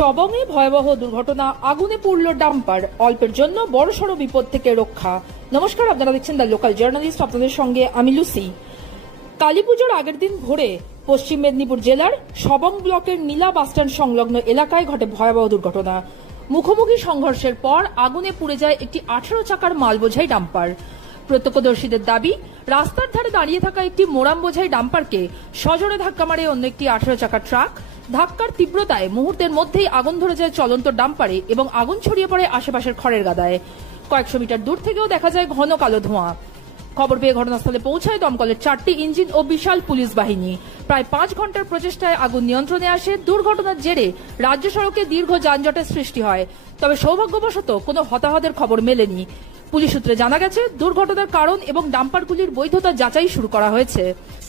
সবংয়ে ভয়াবহ দুর্ঘটনা, আগুনে পুড়ল ডাম্পার, অল্পের জন্য বড়সড় বিপদ থেকে রক্ষা। নমস্কার, আপনারা দেখছেন দ্য লোকাল জার্নালিস্ট, আপনাদের সঙ্গে আমি লুসি। কালীপুজোর আগের দিন ভোরে পশ্চিম মেদিনীপুর জেলার সবং ব্লকের নীলা বাসস্ট্যান্ড সংলগ্ন এলাকায় ঘটে ভয়াবহ দুর্ঘটনা। মুখোমুখি সংঘর্ষের পর আগুনে পুড়ে যায় একটি 18 চাকার মাল বোঝাই ডাম্পার। প্রত্যক্ষদর্শীদের দাবি, রাস্তার ধারে দাঁড়িয়ে থাকা একটি মোরাম বোঝাই ডাম্পারকে সজোরে ধাক্কা মারে অন্য একটি 18 চাকার ট্রাক। ধাক্কার তীব্রতায় মুহূর্তের মধ্যেই আগুন ধরে যায় চলন্ত ডাম্পারে এবং আগুন ছড়িয়ে পড়ে আশেপাশের খড়ের গাদায়। কয়েকশো মিটার দূর থেকেও দেখা যায় ঘন কালো ধোঁয়া। খবর পেয়ে ঘটনাস্থলে পৌঁছায় দমকলের 4টি ইঞ্জিন ও বিশাল পুলিশ বাহিনী। প্রায় 5 ঘন্টার প্রচেষ্টায় আগুন নিয়ন্ত্রণে আসে। দুর্ঘটনার জেরে রাজ্য সড়কে দীর্ঘ যানজটের সৃষ্টি হয়, তবে সৌভাগ্যবশত কোনো হতাহতের খবর মেলেনি। পুলিশ সূত্রে জানা গেছে, দুর্ঘটনার কারণ এবং ডাম্পারগুলির বৈধতা যাচাই শুরু করা হয়েছে।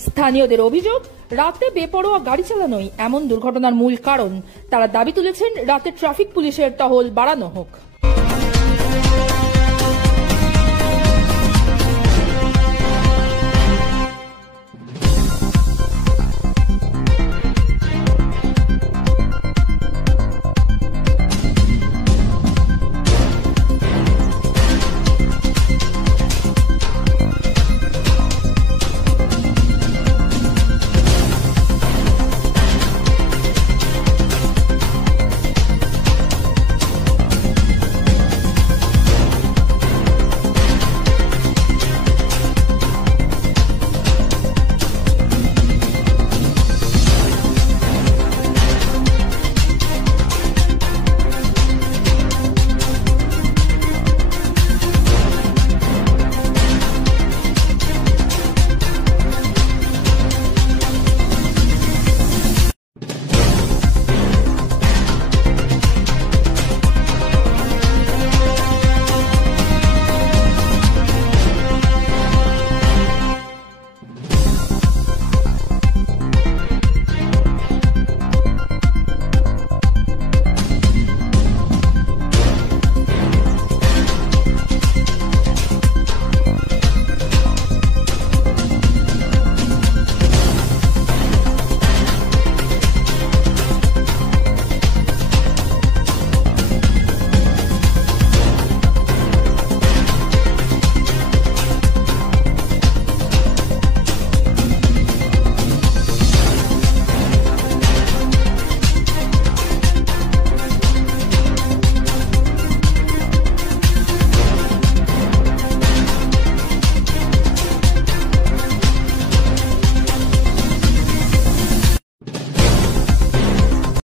স্থানীয়দের অভিযোগ, রাতে বেপরোয়া গাড়ি চালানোই এমন দুর্ঘটনার মূল কারণ। তারা দাবি তুলেছেন, রাতে ট্রাফিক পুলিশের টহল বাড়ানো হোক।